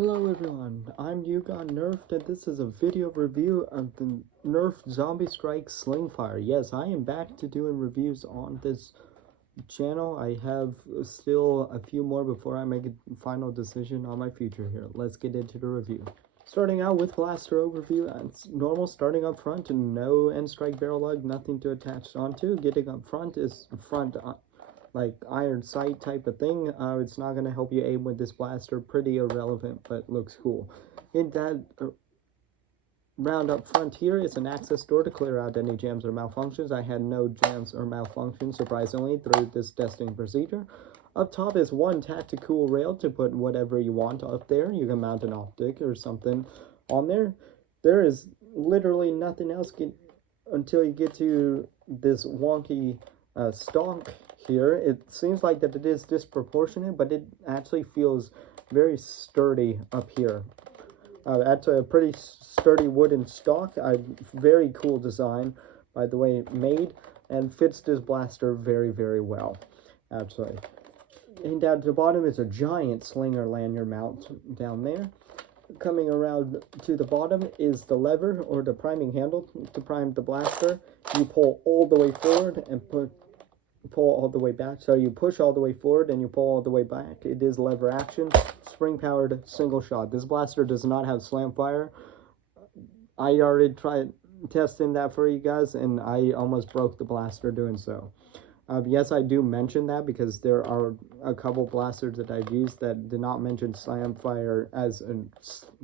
Hello everyone, I'm Yugon Nerfed and this is a video review of the Nerf Zombie Strike Slingfire. Yes, I am back to doing reviews on this channel. I have still a few more before I make a final decision on my future here. Let's get into the review. Starting out with blaster overview, it's normal starting up front and no end strike barrel lug, nothing to attach onto. Getting up front is front like iron sight type of thing. It's not going to help you aim with this blaster. Pretty irrelevant, but looks cool. In that round up front here is an access door to clear out any jams or malfunctions. I had no jams or malfunctions, surprisingly, through this testing procedure. Up top is one tactical rail to put whatever you want up there. You can mount an optic or something on there. There is literally nothing else until you get to this wonky stonk here. It seems like that it is disproportionate, but it actually feels very sturdy up here. That's a pretty sturdy wooden stock. Very cool design, by the way, made, and fits this blaster very, very well, actually. And down to the bottom is a giant slinger lanyard mount down there. Coming around to the bottom is the lever or the priming handle to prime the blaster. You pull all the way forward and pull all the way back. So you push all the way forward and you pull all the way back. It is lever action, spring powered, single shot. This blaster does not have Slingfire. I already tried testing that for you guys and I almost broke the blaster doing so. Yes, I do mention that because there are a couple blasters that I've used that did not mention Slingfire as a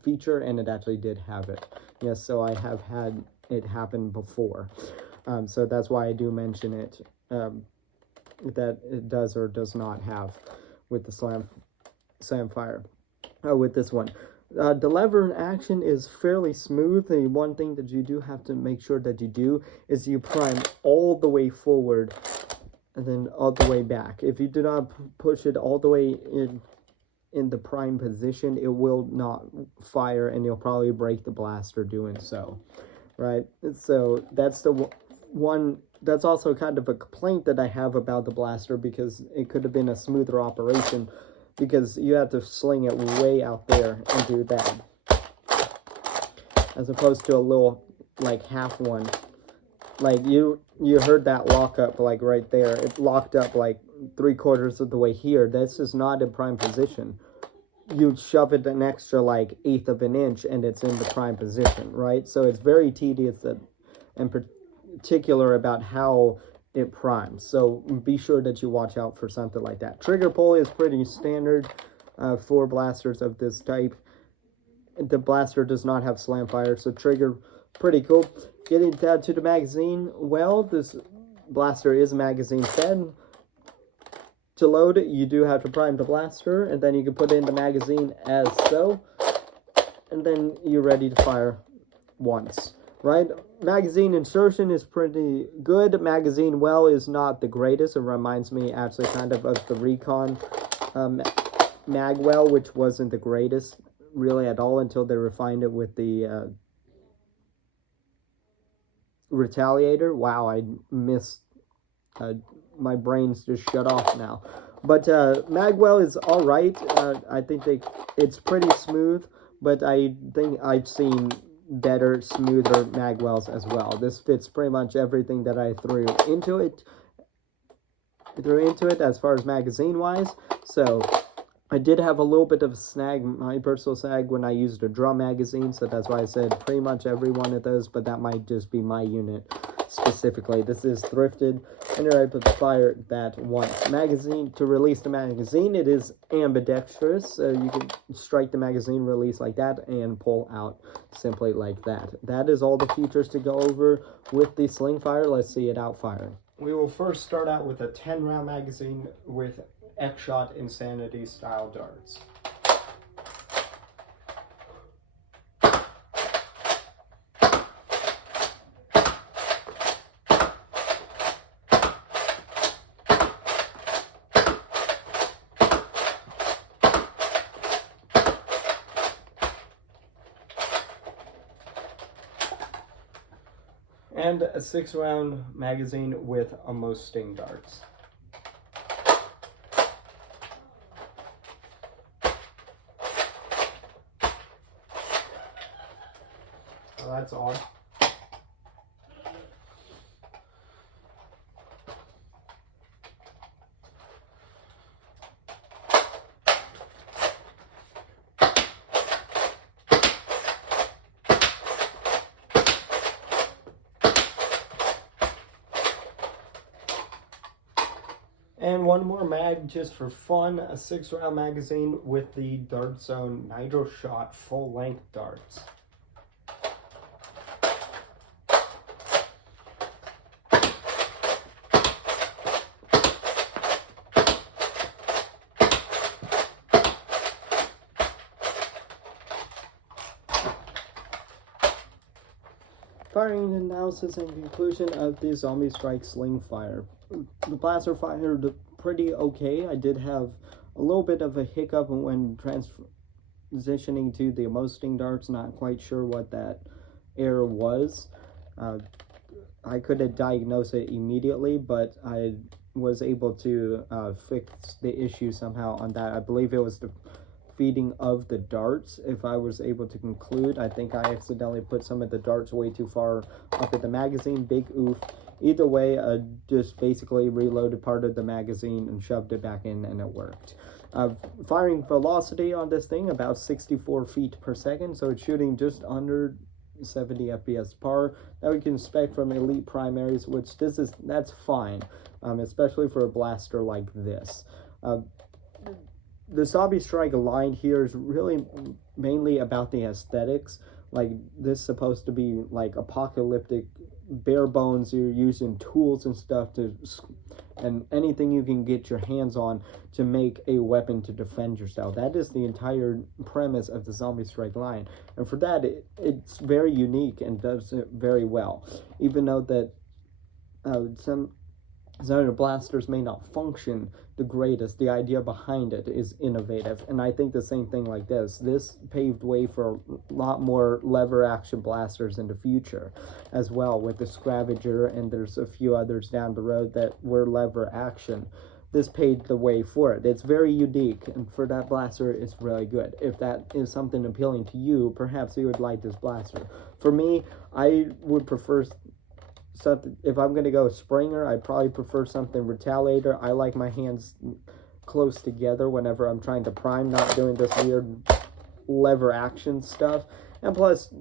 feature, and it actually did have it. Yes, so I have had it happen before. So that's why I do mention it, that it does or does not have with the Slingfire. With this one. The lever action is fairly smooth. The one thing that you do have to make sure that you do is you prime all the way forward and then all the way back. If you do not push it all the way in the prime position, it will not fire and you'll probably break the blaster doing so, right? So that's the one. That's also kind of a complaint that I have about the blaster, because it could have been a smoother operation, because you have to sling it way out there and do that, as opposed to a little like half one. Like you heard that lock up like right there. It locked up like 3/4 of the way here. This is not in prime position. You shove it an extra like 1/8 of an inch and it's in the prime position, right? So it's very tedious and particular about how it primes. So be sure that you watch out for something like that. Trigger pull is pretty standard for blasters of this type. The blaster does not have Slingfire, so trigger pretty cool. Getting down to the magazine, well, this blaster is magazine fed. To load it, you do have to prime the blaster, and then you can put in the magazine as so, and then you're ready to fire once, right? Magazine insertion is pretty good. Magazine well is not the greatest. It reminds me actually kind of the Recon magwell, which wasn't the greatest really at all until they refined it with the Retaliator. Wow, I missed. My brain's just shut off now. But magwell is all right. I think it's pretty smooth, but I think I've seen better, smoother magwells as well. This fits pretty much everything that I threw into it as far as magazine wise. So I did have a little bit of a snag, my personal snag, when I used a drum magazine, so that's why I said pretty much every one of those, but that might just be my unit specifically. This is thrifted, and you're able to fire that once. Magazine, to release the magazine, it is ambidextrous, so you can strike the magazine, release like that, and pull out simply like that. That is all the features to go over with the Slingfire. Let's see it out firing. We will first start out with a 10-round magazine with X-Shot Insanity style darts. And a 6-round magazine with almost sting darts. Oh, that's odd. And one more mag just for fun, a 6-round magazine with the Dart Zone Nitro Shot full-length darts. Firing analysis and conclusion of the Zombie Strike Slingfire. The blaster fired pretty okay. I did have a little bit of a hiccup when transitioning to the Mosting darts. Not quite sure what that error was. I couldn't diagnose it immediately, but I was able to fix the issue somehow on that. I believe it was the feeding of the darts. If I was able to conclude, I think I accidentally put some of the darts way too far up at the magazine. Big oof. Either way, I just basically reloaded part of the magazine and shoved it back in, and it worked. Firing velocity on this thing about 64 feet per second, so it's shooting just under 70 FPS par that we can expect from elite primaries, which that's fine, especially for a blaster like this. The Zombie Strike line here is really mainly about the aesthetics. Like, this is supposed to be like apocalyptic, bare bones. You're using tools and stuff and anything you can get your hands on to make a weapon to defend yourself. That is the entire premise of the Zombie Strike line, and for that it's very unique and does it very well. Even though that some of blasters may not function the greatest, the idea behind it is innovative, and I think the same thing like this paved way for a lot more lever action blasters in the future as well, with the Scavenger, and there's a few others down the road that were lever action. This paved the way for it. It's very unique, and for that blaster, it's really good. If that is something appealing to you, perhaps you would like this blaster. For me, I would prefer something. If I'm going to go Springer, I'd probably prefer something Retaliator. I like my hands close together whenever I'm trying to prime, not doing this weird lever action stuff. And plus,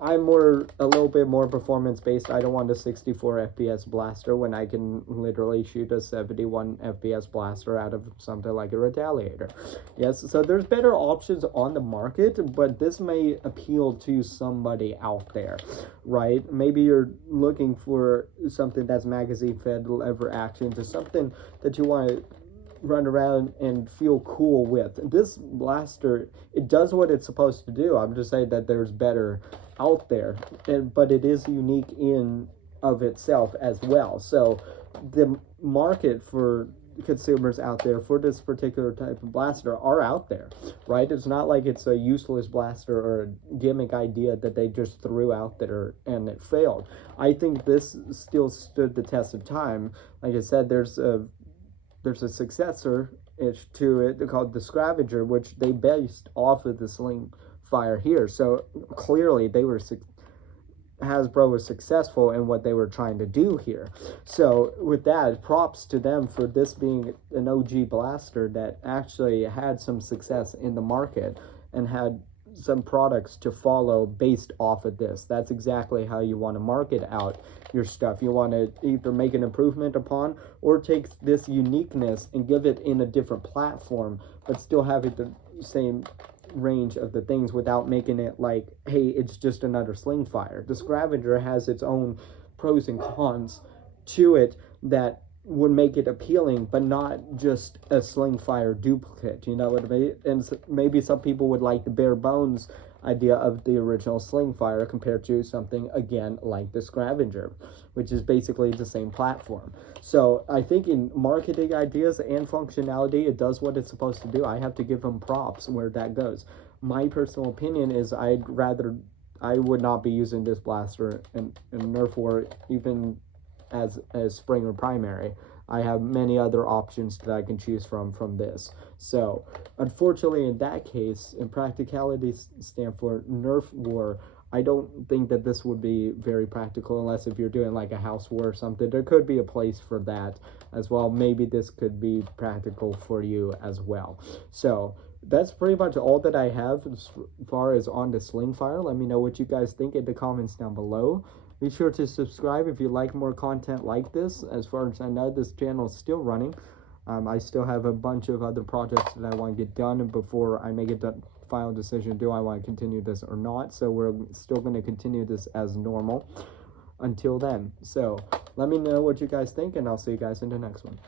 I'm a little bit more performance based. I don't want a 64 FPS blaster when I can literally shoot a 71 FPS blaster out of something like a Retaliator. Yes, so there's better options on the market, but this may appeal to somebody out there, right? Maybe you're looking for something that's magazine fed, lever action, to something that you want to run around and feel cool with. This blaster, it does what it's supposed to do. I'm just saying that there's better out there, but it is unique in of itself as well. So the market for consumers out there for this particular type of blaster are out there, right? It's not like it's a useless blaster or a gimmick idea that they just threw out there and it failed. I think this still stood the test of time. Like I said, there's a successor to it called the Scavenger, which they based off of the Slingfire here. So clearly Hasbro was successful in what they were trying to do here. So with that, props to them for this being an OG blaster that actually had some success in the market and had some products to follow based off of this. That's exactly how you want to market out your stuff. You want to either make an improvement upon or take this uniqueness and give it in a different platform, but still have it the same range of the things without making it like, hey, it's just another Slingfire. The Scavenger has its own pros and cons to it that would make it appealing, but not just a Slingfire duplicate, you know what I mean? And maybe some people would like the bare bones idea of the original Slingfire compared to something, again, like the Scavenger, which is basically the same platform. So I think in marketing ideas and functionality, it does what it's supposed to do. I have to give them props where that goes. My personal opinion is I would not be using this blaster in Nerf War even as spring or primary. I have many other options that I can choose from this. So unfortunately, in that case, in practicality standpoint, Nerf War, I don't think that this would be very practical unless if you're doing like a house war or something. There could be a place for that as well. Maybe this could be practical for you as well. So that's pretty much all that I have as far as on the Slingfire. Let me know what you guys think in the comments down below. Be sure to subscribe if you like more content like this. As far as I know, this channel is still running. I still have a bunch of other projects that I want to get done before I make a final decision. Do I want to continue this or not? So we're still going to continue this as normal until then. So let me know what you guys think, and I'll see you guys in the next one.